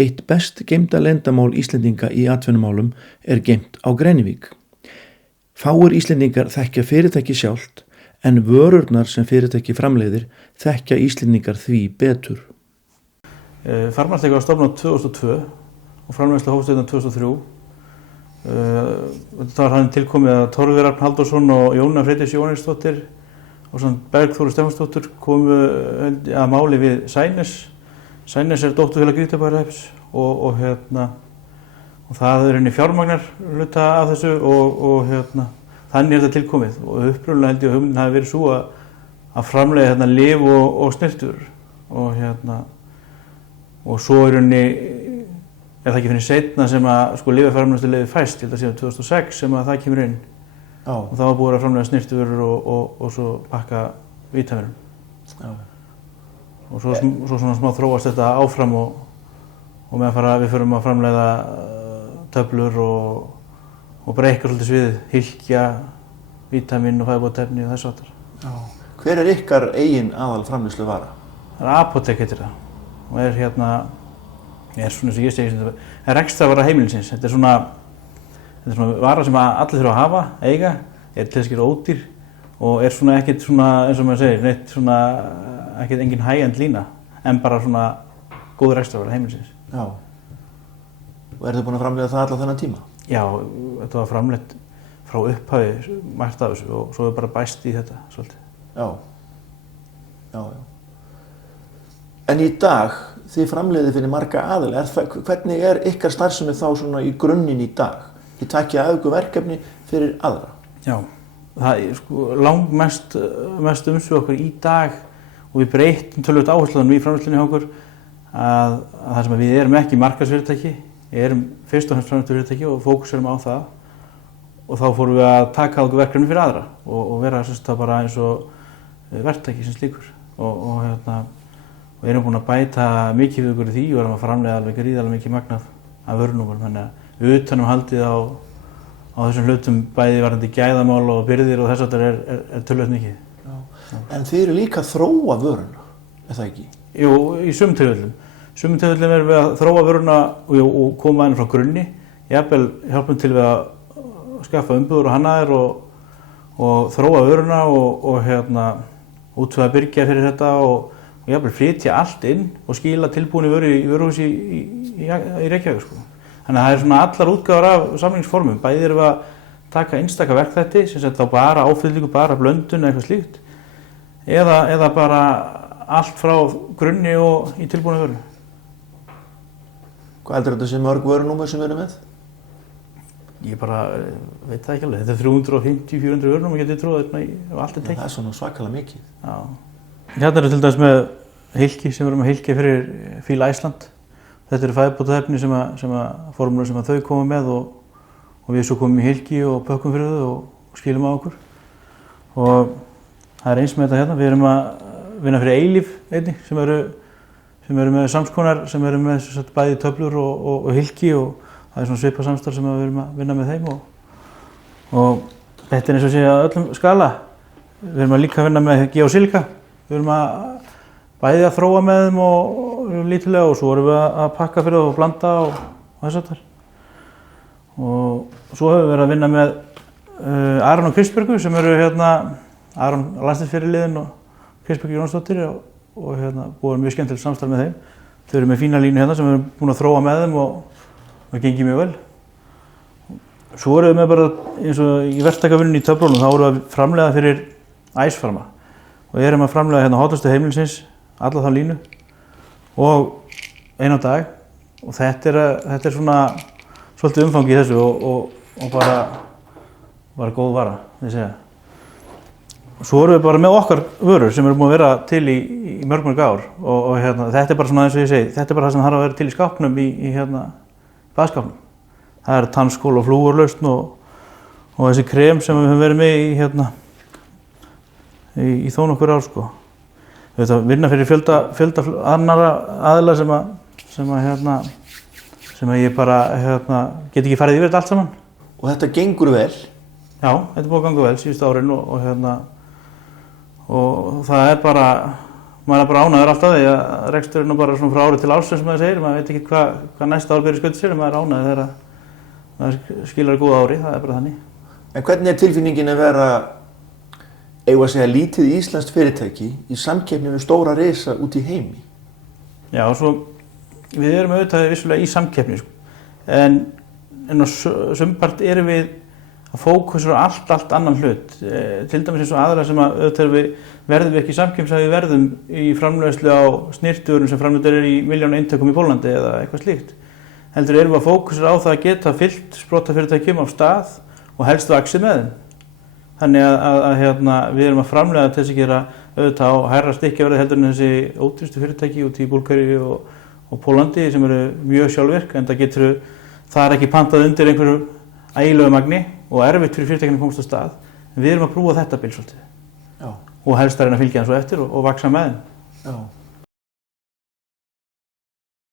Eitt best geymda leyndarmál Íslendinga í atvinnumálum geymt á Grenivík. Fáir Íslendingar þekkja fyrirtæki sjálft en vörurnar sem fyrirtæki framleiðir þekkja Íslendingar því betur. Farmastega var stofnað 2002 og framleiðsla hófst 2003. Það var hann tilkomið að Torfi Rafn Halldórsson og Jóna Freydís Jóhannesdóttir og Bergþóru Stefánsdóttir komu að máli við Sænes. Sænes dótturfélag Grýtubæjarhrepps og það henni fjármagnar hluta af þessu og þannig þetta tilkomið og upprunalega held ég að hugmyndin hafi verið svo að framleiða lyf og snyrtivörur og svo henni það ekki fyrir seinna sem að lyfjaframleiðsluleyfi fæst, ég held að síðan 2006 sem að það kemur inn og það var búið að framleiða snyrtivörur og svo pakka vítamínum. Og svo svona smá þróast þetta áfram og meðan við förum að framleiða töflur og breyka svolítið sviðið, hylkja, vítamín og fæðubótarefni og þess háttar. Hver ykkar eigin aðal framleiðsluvara? Það Apotek heitir það og svona sem ég segi, rekstrarvara heimilisins. Þetta er svona vara sem allir þurfa að hafa, eiga, til þess að gera ódýr og svona ekkert svona, eins og maður segir, neitt svona ekkert engin high-end lína, en bara svona góð rekstrarvara heimilisins. Já. Og þið búin að framleiða það allan þennan tíma? Já, þetta var framleitt frá upphafi margt af þessu og svo bara bæst í þetta svolítið. Já. En í dag, þið framleiðið fyrir marga aðila, hvernig ykkar starfsemi þá svona í grunninn í dag? Þið takja auku verkefni fyrir aðra? Já, það er langmest umsvið okkur í dag og við breytum töluvert áherslunum í framleiðslunni hjá okkur að það sem við erum ekki markaðsfyrirtæki, við erum fyrst og fremst framleiðslufyrirtæki og fókuserum á það og þá fórum við að taka okkur verkefni fyrir aðra og vera bara eins og verktaki sem slíkur og við erum búin að bæta mikið við okkur í því og erum að framleiða alveg gríðarlega mikið magnað af vörunúmerum, þannig að utanumhaldið á þessum hlutum bæði varðandi gæðamál og birgðir og þess að þetta er töluvert mikið. En þið eru líka að þróa vöruna, það ekki? Jú, í sumum tilfellum. Sumum tilfellum erum við að þróa vöruna og koma henni frá grunni. Jafnvel hjálpum til við að skaffa umbúðir og hannaðir og þróa vöruna og útvega birgjar fyrir þetta og jafnvel flytja allt inn og skila tilbúinni vöru í vöruhúsi í Reykjavík. Þannig að það er svona allar útgáfur af samningsformum. Bæði erum við að taka einstaka verkþætti, sem sagt þá bara áfyllingu, bara blöndun eða eitthvað slíkt, eða bara allt frá grunni og í tilbúinni vöru. Hvað heldur þetta sem mörg vörunúmer sem við erum með? Ég bara veit það ekki alveg. Þetta er 350-400 vörunúmer, getur ég trúið, og allt tekið. Það er svona svakalega mikið. Já. Hérna eru til dæmis með hylki sem erum að hylkja fyrir Fíla Æsland. Þetta eru fæðubótarefni sem formúlur sem þau koma með og við svo komum í hylki og pökkum fyrir þau og skilum á okkur. Og það er eins með þetta hérna. Við erum að vinna fyrir Eilíf einnig sem eru með samskonar, sem eru með bæði töflur og hylki og það er svona svipað samstarf sem við erum að vinna með þeim og þetta er eins og sé að öllum skala. Við erum að líka vinna með geosilika. Við erum að bæði að þróa með þeim og lítilega og svo erum við að pakka fyrir það og blanda og þess að þar. Og svo höfum við verið að vinna með Aron og Kristbjörgu sem eru Aron landsliðsfyrirliðinn og Kristbjörg Jónsdóttir og búið mjög skemmtilegt samstarf með þeim. Þau eru með fína línu sem við erum búin að þróa með þeim og gengið mjög vel. Svo erum við með bara eins og í verktakavinnunni í töflunum, þá erum við að framleiða fyrir Æsfarma og erum að framleiða hollustu heimilisins, alla þá línu og einu á dag og þetta er svona svolítið umfangi í þessu og bara góð vara, þið segja. Svo erum við bara með okkar vörur sem eru búin að vera til í mörg ár og þetta er bara svona eins og ég segi, þetta er bara það sem þarf að vera til í skápnum í baðskápnum. Það er tannskól og flúorlausn og þessi krem sem við höfum verið með í þó nokkur ár sko. Við höfum að vinna fyrir fjölda annarra aðila sem ég bara get ekki farið yfir þetta allt saman. Og þetta gengur vel? Já, þetta er búið að ganga vel síðustu árin og það er bara, maður bara ánæður alltaf því að reksturinn bara svona frá ári til árs sem maður segir, maður veit ekki hvað næsta ár byrja skauti sér, maður ánæður þegar maður skilar góða ári, það bara þannig. En hvernig tilfinningin að vera, eigum að segja, lítið íslenskt fyrirtæki í samkeppni við stóra risa út í heimi? Já, svo við erum auðvitað vissulega í samkeppni, en á sumpart erum við að fókusera á allt annan hlut. Til dæmis eins og aðra sem að auðvitað verðum við ekki í samkeppni sem við verðum í framleiðslu á snyrtivörum sem framleiddar í milljón eintökum í Póllandi eða eitthvað slíkt. Heldur erum við að fókusera á það að geta fyllt sprotafyrirtækjum á stað og helst vaxið með þeim. Þannig að við erum að framleiða til þess að gera auðvitað á hærra stykkjaverði heldur en þessi ódýrustu fyrirtæki út í Búlgaríu og Póllandi sem eru mjög sjálfvirk, en það er ekki pantað undir einhverju ægilegu magni og erfitt fyrir fyrirtækinu að komast á stað. En við erum að brúa þetta bil svolítið. Já. Og helst að reyna að fylgja hann svo eftir og vaxa með þeim. Já.